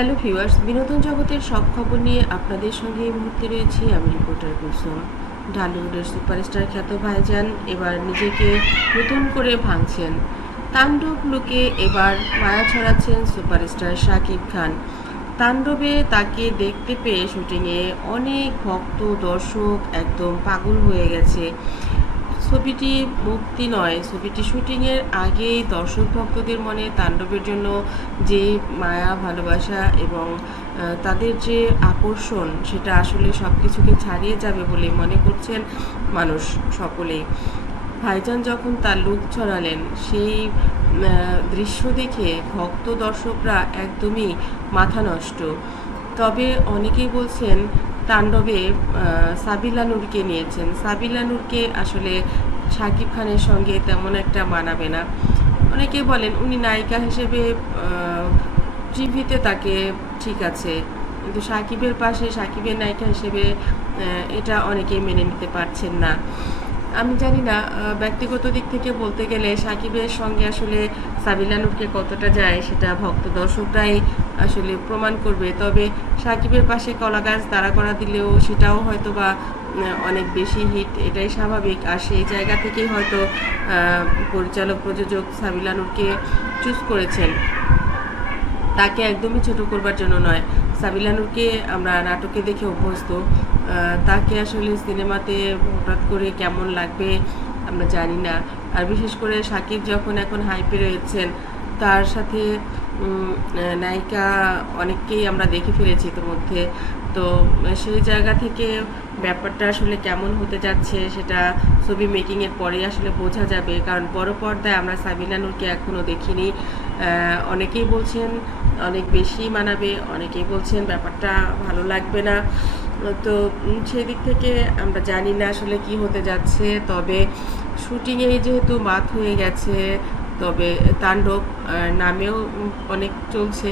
Hello viewers, বিনোদন জগতের সব খবর নিয়ে আপনাদের সঙ্গে এই মুহূর্তে রয়েছি আমি রিপোর্টার কুসুম ঢালিউডের সুপারস্টার খ্যাত ভাইজান এবার নিজেকে নতুন করে ভাঙছেন। তাণ্ডব লুকে এবার মায়া ছড়াচ্ছেন সুপারস্টার শাকিব খান। তাণ্ডবে তাকে দেখতে পেয়ে শুটিংয়ে অনেক ভক্ত, দর্শক একদম পাগল হয়ে গেছে। ছবিটি মুক্তি নয়, ছবিটি শুটিংয়ের আগেই দর্শক ভক্তদের মনে তাণ্ডবের জন্য যে মায়া, ভালোবাসা এবং তাদের যে আকর্ষণ, সেটা আসলে সব কিছুকে ছাড়িয়ে যাবে বলে মনে করছেন মানুষ সকলেই। ভাইজান যখন তার লুক ছড়ালেন, সেই দৃশ্য দেখে ভক্ত দর্শকরা একদমই মাথা নষ্ট। তবে অনেকেই বলছেন তাণ্ডবে সাবিলা নূরকে নিয়েছেন। সাবিলা নূরকে আসলে সাকিব খানের সঙ্গে তেমন একটা মানাবে না। অনেকে বলেন উনি নায়িকা হিসেবে টিভিতে তাকে ঠিক আছে। কিন্তু সাকিবের পাশে, সাকিবের নায়িকা হিসেবে এটা অনেকেই মেনে নিতে পারছেন না। আমি জানি না ব্যক্তিগত দিক থেকে বলতে গেলে সাকিবের সঙ্গে আসলে সাবিলা নূরকে কতটা যায় সেটা ভক্ত দর্শকরাই আসলে প্রমাণ করবে। তবে সাকিবের পাশে কলা গাছ দাঁড়া করা দিলেও সেটাও হয়তো বা অনেক বেশি হিট, এটাই স্বাভাবিক। আর সেই জায়গা থেকেই হয়তো পরিচালক, প্রযোজক সাবিলা নূরকে চুজ করেছেন। তাকে একদমই ছোট করবার জন্য নয়। সাবিলা নূরকে আমরা নাটকে দেখে অভ্যস্ত তাকে আসলে সিনেমাতে হঠাৎ করে কেমন লাগবে আমরা জানি না। আর বিশেষ করে সাকিব যখন এখন হাইপে রয়েছেন, তার সাথে নায়িকা অনেককেই আমরা দেখে ফেলেছি ইতিমধ্যে। তো সেই জায়গা থেকে ব্যাপারটা আসলে কেমন হতে যাচ্ছে সেটা ছবি মেকিংয়ের পরেই আসলে বোঝা যাবে। কারণ বড় পর্দায় আমরা সাবিলা নূরকে এখনও দেখিনি অনেকেই বলছেন অনেক বেশি মানাবে অনেকেই বলছেন ব্যাপারটা ভালো লাগবে না। তো উম, সেই দিক থেকে আমরা জানি না আসলে কি হতে যাচ্ছে তবে শুটিংয়ে যেহেতু মাত হয়ে গেছে তবে তাণ্ডব নামেও অনেক চলছে।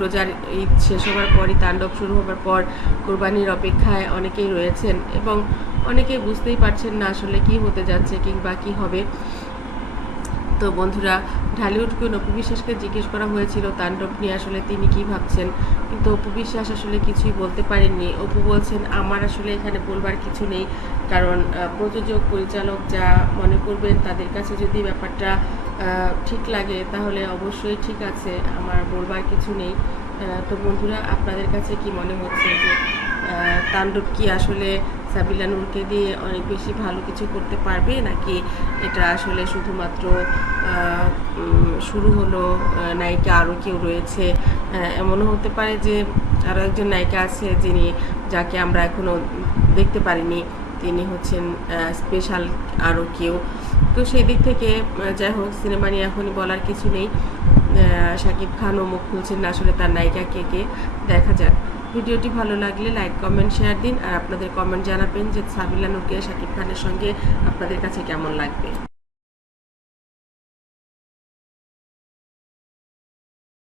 রোজার ঈদ শেষ হওয়ার পরই তাণ্ডব শুরু হওয়ার পর কোরবানির অপেক্ষায় অনেকেই রয়েছেন এবং অনেকেই বুঝতেই পারছেন না আসলে কি হতে যাচ্ছে কিংবা কি হবে। তো বন্ধুরা, ঢালিউডকে অপু বিশ্বাসকে জিজ্ঞেস করা হয়েছিল তাণ্ডব নিয়ে আসলে তিনি কি ভাবছেন। কিন্তু অপু বিশ্বাস আসলে কিছুই বলতে পারেননি। অপু বলছেন, আমার আসলে এখানে বলবার কিছু নেই। কারণ প্রযোজক, পরিচালক যা মনে করবেন তাদের কাছে যদি ব্যাপারটা ঠিক লাগে, তাহলে অবশ্যই ঠিক আছে। আমার বলবার কিছু নেই। তো বন্ধুরা, আপনাদের কাছে কি মনে হচ্ছে যে তাণ্ডব কি আসলে সাবিলা নূরকে দিয়ে অনেক বেশি ভালো কিছু করতে পারবে? নাকি এটা আসলে শুধুমাত্র শুরু হলো নায়িকা আরও কেউ রয়েছে? এমনও হতে পারে যে আরও একজন নায়িকা আছে যিনি যাকে আমরা এখনও দেখতে পারিনি। তিনি হচ্ছেন স্পেশাল আরও কেউ। তো সেই দিক থেকে যাই হোক, সিনেমা নিয়ে এখনই বলার কিছু নেই। শাকিব খানও মুখ খুলছেন আসলে তার নায়িকা কে কে। দেখা যাক। ভিডিওটি ভালো লাগলে লাইক, কমেন্ট, শেয়ার দিন আর আপনাদের কমেন্ট জানাবেন যে সাবিলা নুকিয়া, শাকিব খানের সঙ্গে আপনাদের কাছে কেমন লাগবে।